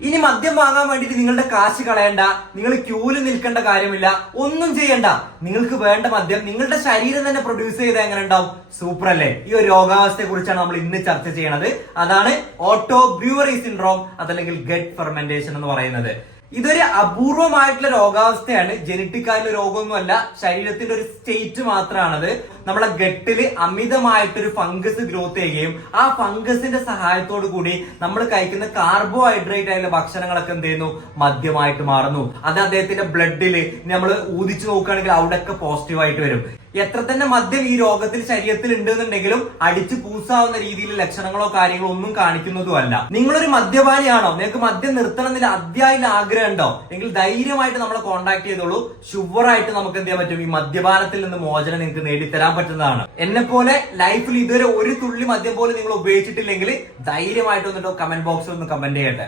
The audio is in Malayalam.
ഇനി മദ്യം വാങ്ങാൻ വേണ്ടിയിട്ട് നിങ്ങളുടെ കാശ് കളയണ്ട, നിങ്ങൾ ക്യൂവിൽ നിൽക്കേണ്ട കാര്യമില്ല, ഒന്നും ചെയ്യണ്ട. നിങ്ങൾക്ക് വേണ്ട മദ്യം നിങ്ങളുടെ ശരീരം തന്നെ പ്രൊഡ്യൂസ് ചെയ്ത് എങ്ങനെ ഉണ്ടാവും? സൂപ്പർ അല്ലേ? ഈ ഒരു രോഗാവസ്ഥയെ കുറിച്ചാണ് നമ്മൾ ഇന്ന് ചർച്ച ചെയ്യണത്. അതാണ് ഓട്ടോ ബ്രൂവറി സിൻഡ്രോം, അതല്ലെങ്കിൽ ഗട്ട് ഫെർമെന്റേഷൻ എന്ന് പറയുന്നത്. ഇതൊരു അപൂർവമായിട്ടുള്ള രോഗാവസ്ഥയാണ്. ജനറ്റിക് ആയിട്ടുള്ള രോഗമൊന്നുമല്ല, ശരീരത്തിന്റെ ഒരു സ്റ്റേറ്റ് മാത്രമാണത്. നമ്മളെ ഗട്ടില് അമിതമായിട്ടൊരു ഫംഗസ് ഗ്രോത്ത് ചെയ്യുകയും ആ ഫംഗസിന്റെ സഹായത്തോടു കൂടി നമ്മൾ കഴിക്കുന്ന കാർബോഹൈഡ്രേറ്റ് ആയിട്ടുള്ള ഭക്ഷണങ്ങളൊക്കെ എന്ത് ചെയ്യുന്നു? മദ്യമായിട്ട് മാറുന്നു. അത് അദ്ദേഹത്തിന്റെ ബ്ലഡില് നമ്മൾ ഊതിച്ചു നോക്കുകയാണെങ്കിൽ അവിടെയൊക്കെ പോസിറ്റീവായിട്ട് വരും. എത്ര തന്നെ മദ്യം ഈ രോഗത്തിൽ ശരീരത്തിൽ ഉണ്ടെന്നുണ്ടെങ്കിലും അടിച്ചു പൂസാവുന്ന രീതിയിൽ ലക്ഷണങ്ങളോ കാര്യങ്ങളോ ഒന്നും കാണിക്കുന്നതുമല്ല. നിങ്ങളൊരു മദ്യപാനിയാണോ? നിങ്ങൾക്ക് മദ്യം നിർത്തണം എന്നില്ല അത്യാവശ്യം ആഗ്രഹം ഉണ്ടോ? എങ്കിൽ ധൈര്യമായിട്ട് നമ്മളെ കോൺടാക്ട് ചെയ്തോളൂ. ഷുവറായിട്ട് നമുക്ക് എന്ത് ചെയ്യാൻ പറ്റും? ഈ മദ്യപാനത്തിൽ നിന്ന് മോചനം നിങ്ങൾക്ക് നേടിത്തരാൻ പറ്റുന്നതാണ്. എന്നെ പോലെ ലൈഫിൽ ഇതുവരെ ഒരു തുള്ളി മദ്യം പോലും നിങ്ങൾ ഉപയോഗിച്ചിട്ടില്ലെങ്കിൽ ധൈര്യമായിട്ട് വന്നിട്ടോ കമന്റ് ബോക്സിൽ ഒന്ന് കമന്റ് ചെയ്യട്ടെ.